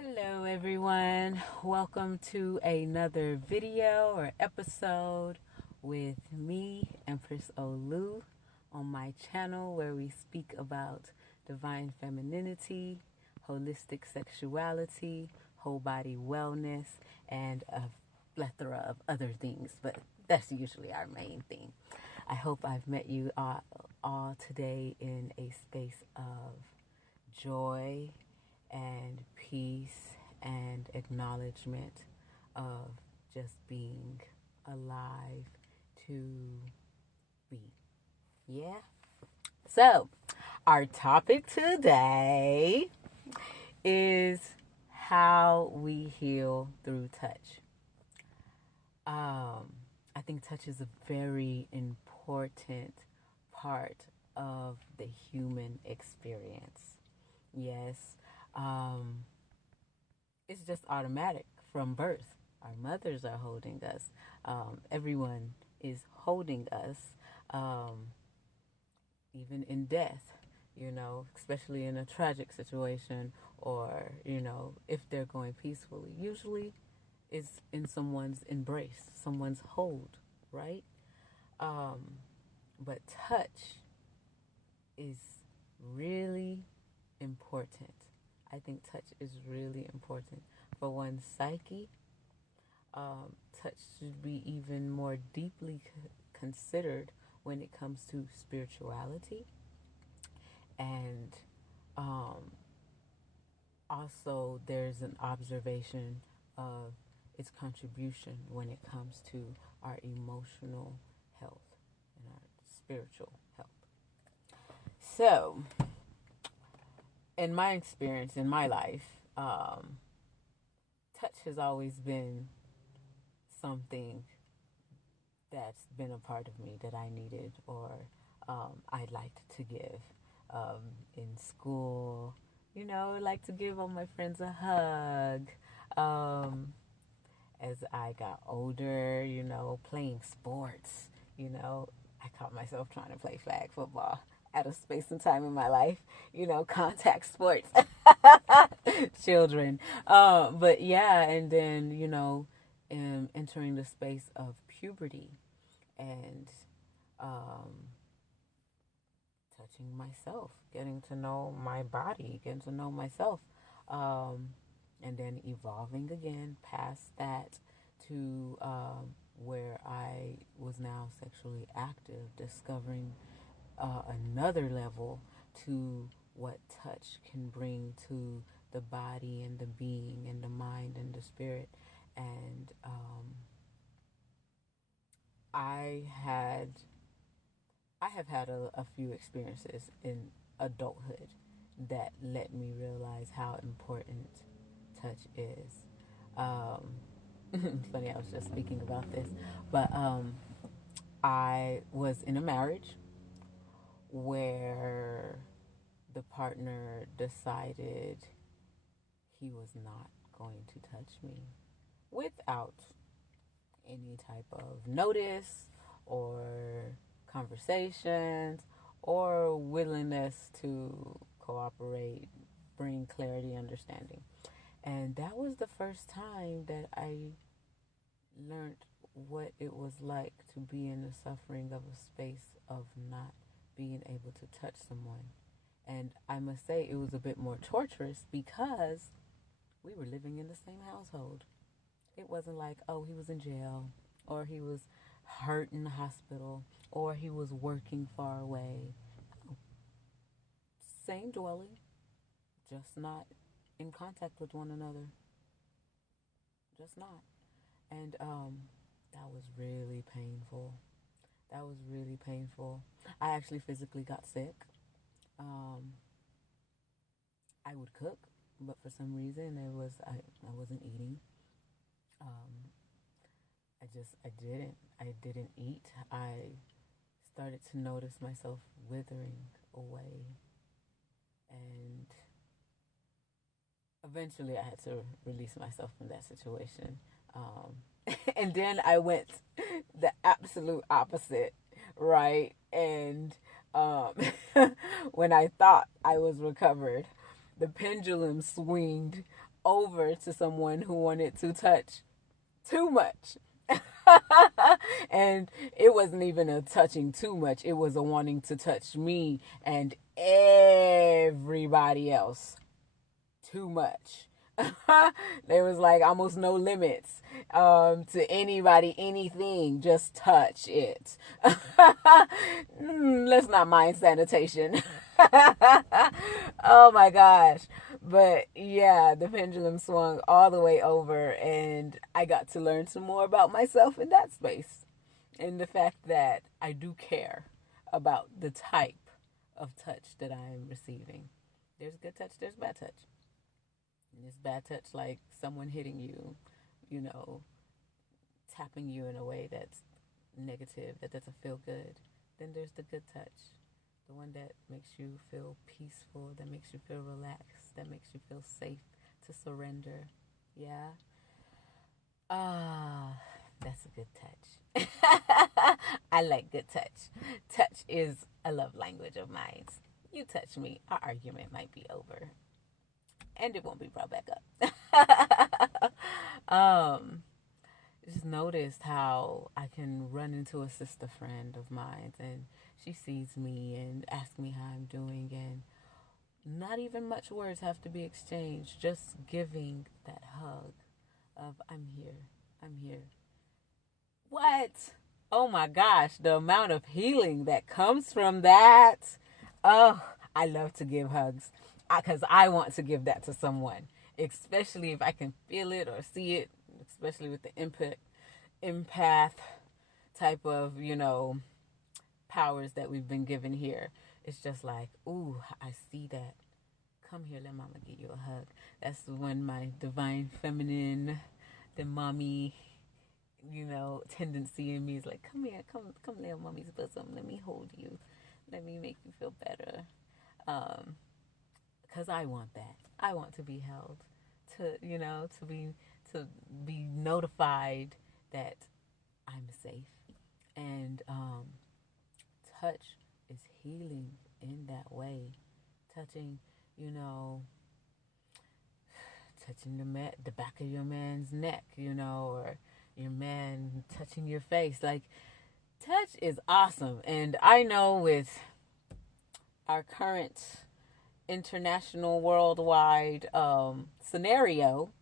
Hello, everyone. Welcome to another video or episode with me, Empress Olu, on my channel where we speak about divine femininity, holistic sexuality, whole body wellness, and a plethora of other things, but that's usually our main thing. I hope I've met you all today in a space of joy and peace and acknowledgement of just being alive to be. Yeah? So, our topic today is how we heal through touch. I think touch is a very important part of the human experience. Yes, it's just automatic from birth. Our mothers are holding us. Everyone is holding us, even in death, especially in a tragic situation or, if they're going peacefully. Usually it's in someone's embrace, someone's hold, right? But touch is really important. I think touch is really important for one's psyche. Touch should be even more deeply considered when it comes to spirituality, and also there's an observation of its contribution when it comes to our emotional health and our spiritual health. So, in my experience, in my life, touch has always been something that's been a part of me that I needed or I liked to give. In school, I like to give all my friends a hug. As I got older, playing sports, I caught myself trying to play flag football at a space and time in my life, contact sports, children. But yeah, and then, entering the space of puberty and touching myself, getting to know my body, getting to know myself, and then evolving again past that to where I was now sexually active, discovering another level to what touch can bring to the body and the being and the mind and the spirit. And I have had a few experiences in adulthood that let me realize how important touch is. Funny, I was just speaking about this, but I was in a marriage where the partner decided he was not going to touch me without any type of notice or conversations or willingness to cooperate, bring clarity, understanding. And that was the first time that I learned what it was like to be in the suffering of a space of not being able to touch someone. And I must say it was a bit more torturous because we were living in the same household. It wasn't like, oh, he was in jail or he was hurt in the hospital or he was working far away. No. Same dwelling, just not in contact with one another. Just not. And that was really painful. That was really painful. I actually physically got sick. I would cook, but for some reason I wasn't eating. I didn't eat. I started to notice myself withering away, and eventually I had to release myself from that situation. And then I went the absolute opposite, right? And when I thought I was recovered, the pendulum swinged over to someone who wanted to touch too much. And it wasn't even a touching too much, it was a wanting to touch me and everybody else too much. There was like almost no limits to anybody, anything, just touch it. Let's not mind sanitation. Oh my gosh. But yeah, the pendulum swung all the way over, and I got to learn some more about myself in that space. And the fact that I do care about the type of touch that I'm receiving. There's good touch, there's bad touch. And it's bad touch like someone hitting you, you know, tapping you in a way that's negative, that doesn't feel good. Then there's the good touch, the one that makes you feel peaceful, that makes you feel relaxed, that makes you feel safe to surrender. Yeah. That's a good touch. I like good touch. Touch is a love language of mine. You touch me, our argument might be over. And it won't be brought back up. Just noticed how I can run into a sister friend of mine, and she sees me and asks me how I'm doing, and not even much words have to be exchanged, just giving that hug of I'm here. What? Oh my gosh, the amount of healing that comes from that. Oh, I love to give hugs because I want to give that to someone, especially if I can feel it or see it, especially with the empath type of, powers that we've been given here. It's just like, ooh, I see that. Come here, let mama give you a hug. That's when my divine feminine, the mommy, tendency in me is like, come here, come lay on mommy's bosom. Let me hold you. Let me make you feel better. Because I want that. I want to be held, to be notified that I'm safe. And touch is healing in that way. Touching, touching the back of your man's neck, or your man touching your face. Like, touch is awesome. And I know with our current international worldwide scenario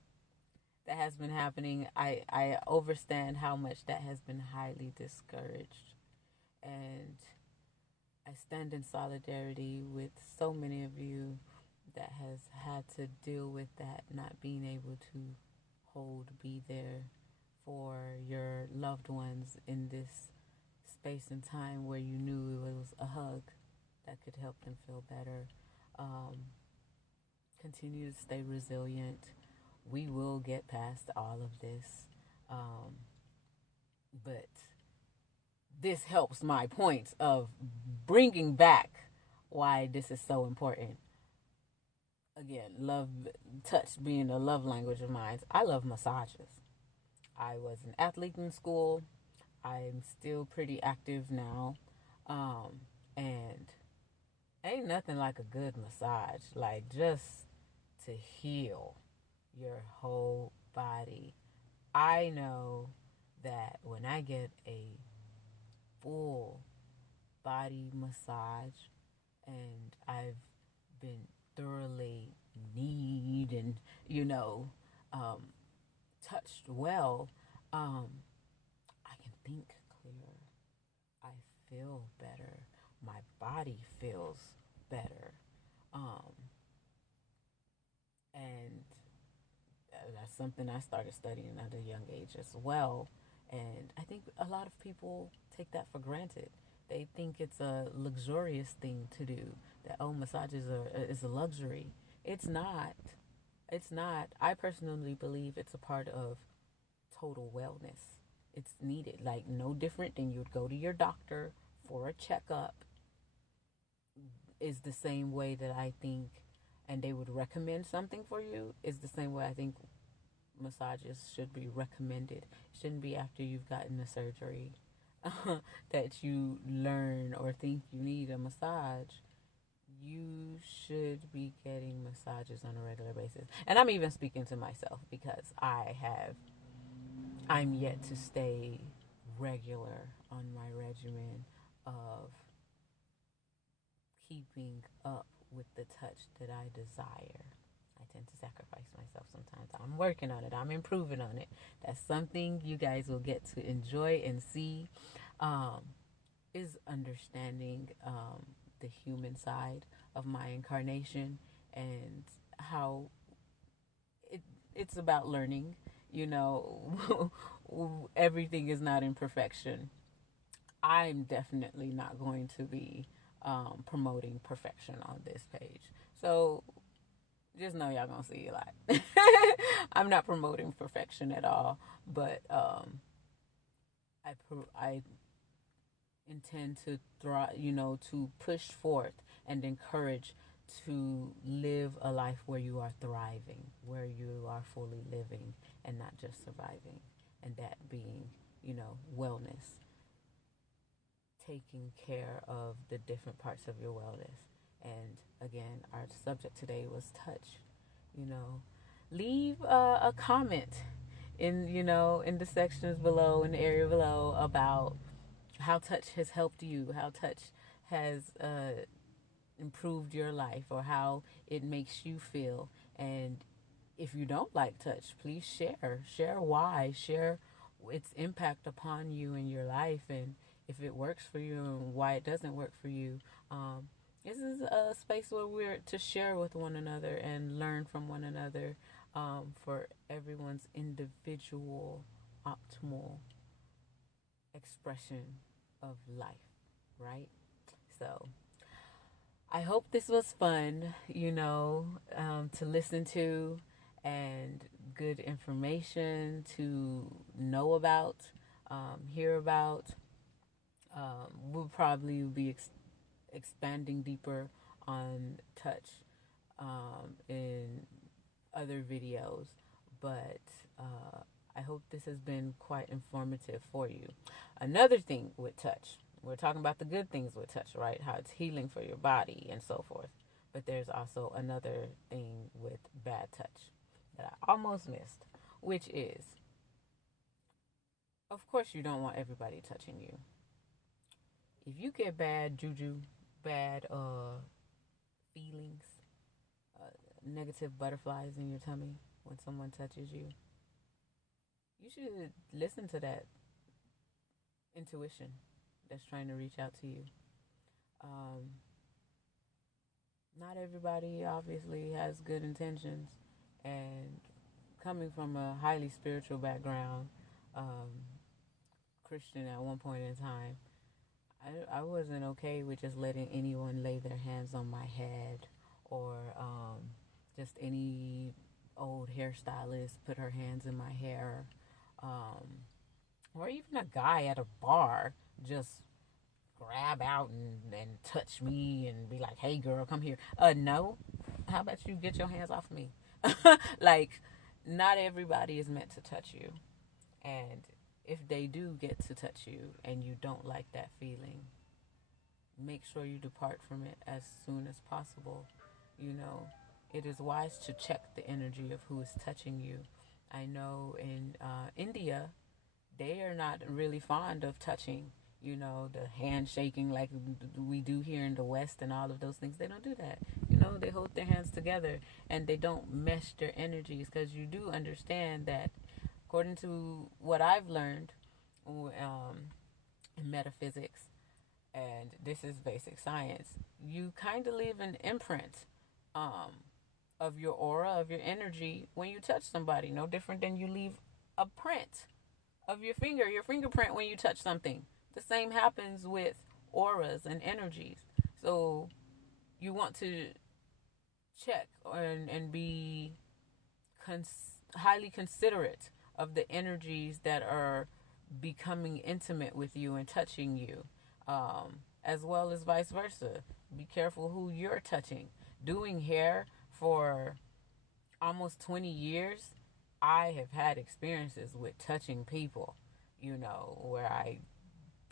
that has been happening, I understand how much that has been highly discouraged. And I stand in solidarity with so many of you that has had to deal with that, not being able to be there for your loved ones in this space and time where you knew it was a hug that could help them feel better. Continue to stay resilient. We will get past all of this. But this helps my point of bringing back why this is so important. Again, love, touch being a love language of mine. I love massages. I was an athlete in school. I'm still pretty active now. And ain't nothing like a good massage. Like, just to heal your whole body. I know that when I get a full body massage and I've been thoroughly kneed and, touched well, I can think clearer. I feel better. My body feels better. And that's something I started studying at a young age as well. And I think a lot of people take that for granted. They think it's a luxurious thing to do. That, massages is a luxury. It's not. It's not. I personally believe it's a part of total wellness. It's needed. Like, no different than you'd go to your doctor for a checkup. Is the same way that I think, and they would recommend something for you, is the same way I think massages should be recommended. It shouldn't be after you've gotten a surgery that you learn or think you need a massage. you should be getting massages on a regular basis. And I'm even speaking to myself because I'm yet to stay regular on my regimen of keeping up with the touch that I desire. I tend to sacrifice myself sometimes. I'm working on it. I'm improving on it. That's something you guys will get to enjoy and see. Um, is understanding the human side of my incarnation and how it's about learning. You know, everything is not in perfection. I'm definitely not going to be promoting perfection on this page. So just know y'all gonna see a lot. I'm not promoting perfection at all, but I intend to to push forth and encourage to live a life where you are thriving, where you are fully living and not just surviving, and that being, wellness, taking care of the different parts of your wellness. And again, our subject today was touch. Leave a comment in the sections below, in the area below, about how touch has helped you, how touch has improved your life, or how it makes you feel. And if you don't like touch, please share why, share its impact upon you in your life, and if it works for you and why it doesn't work for you. This is a space where we're to share with one another and learn from one another, for everyone's individual optimal expression of life, right? So I hope this was fun, to listen to, and good information to know about, hear about. We'll probably be expanding deeper on touch in other videos, but I hope this has been quite informative for you. Another thing with touch, we're talking about the good things with touch, right? How it's healing for your body and so forth. But there's also another thing with bad touch that I almost missed, which is, of course, you don't want everybody touching you. If you get bad juju, bad feelings, negative butterflies in your tummy when someone touches you, you should listen to that intuition that's trying to reach out to you. Not everybody obviously has good intentions, and coming from a highly spiritual background, Christian at one point in time, I wasn't okay with just letting anyone lay their hands on my head, or just any old hairstylist put her hands in my hair, or even a guy at a bar just grab out and touch me and be like, hey girl, come here. No. How about you get your hands off me? Like, not everybody is meant to touch you. And if they do get to touch you and you don't like that feeling, make sure you depart from it as soon as possible. It is wise to check the energy of who is touching you. I know in India, they are not really fond of touching, the handshaking like we do here in the West and all of those things. They don't do that. They hold their hands together and they don't mesh their energies, because you do understand that, according to what I've learned in metaphysics, and this is basic science, you kind of leave an imprint of your aura, of your energy, when you touch somebody. No different than you leave a print of your fingerprint when you touch something. The same happens with auras and energies. So you want to check and be highly considerate of the energies that are becoming intimate with you and touching you, as well as vice versa. Be careful who you're touching. Doing hair for almost 20 years, I have had experiences with touching people, where I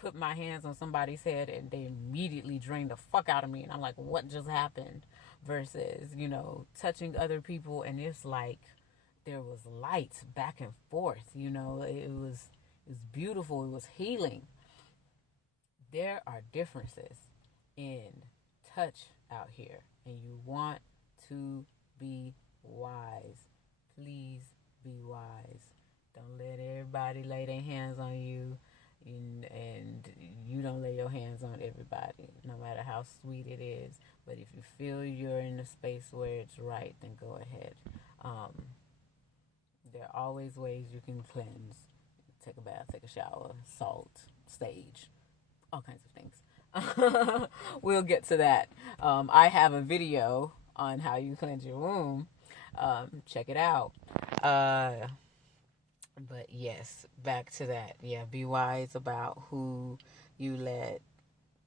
put my hands on somebody's head and they immediately drain the fuck out of me. And I'm like, what just happened? Versus, touching other people and it's like there was light back and forth. It was beautiful. It was healing. There are differences in touch out here, and you want to be wise. Please be wise. Don't let everybody lay their hands on you, and you don't lay your hands on everybody, no matter how sweet it is. But if you feel you're in a space where it's right, then go ahead. There are always ways you can cleanse. Take a bath, take a shower, salt, sage, all kinds of things. We'll get to that. I have a video on how you cleanse your womb. Check it out. But yes, back to that. Yeah, be wise about who you let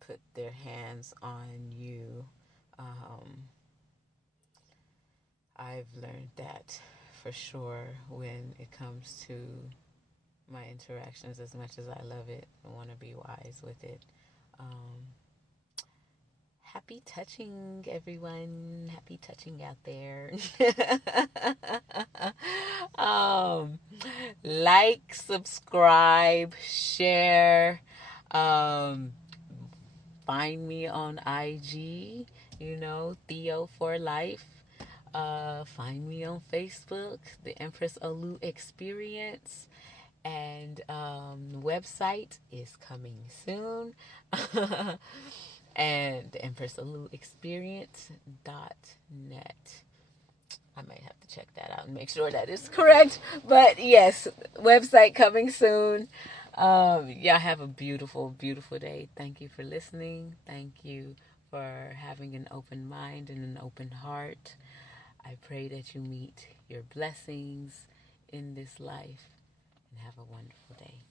put their hands on you. I've learned that for sure when it comes to my interactions. As much as I love it, I want to be wise with it. Happy touching, everyone. Happy touching out there. Like, subscribe, share. Find me on IG, Theo for Life. Find me on Facebook, The Empress Olu Experience. And the website is coming soon. And the EmpressAluExperience.net. I might have to check that out and make sure that is correct. But yes, website coming soon. Y'all have a beautiful, beautiful day. Thank you for listening. Thank you for having an open mind and an open heart. I pray that you meet your blessings in this life and have a wonderful day.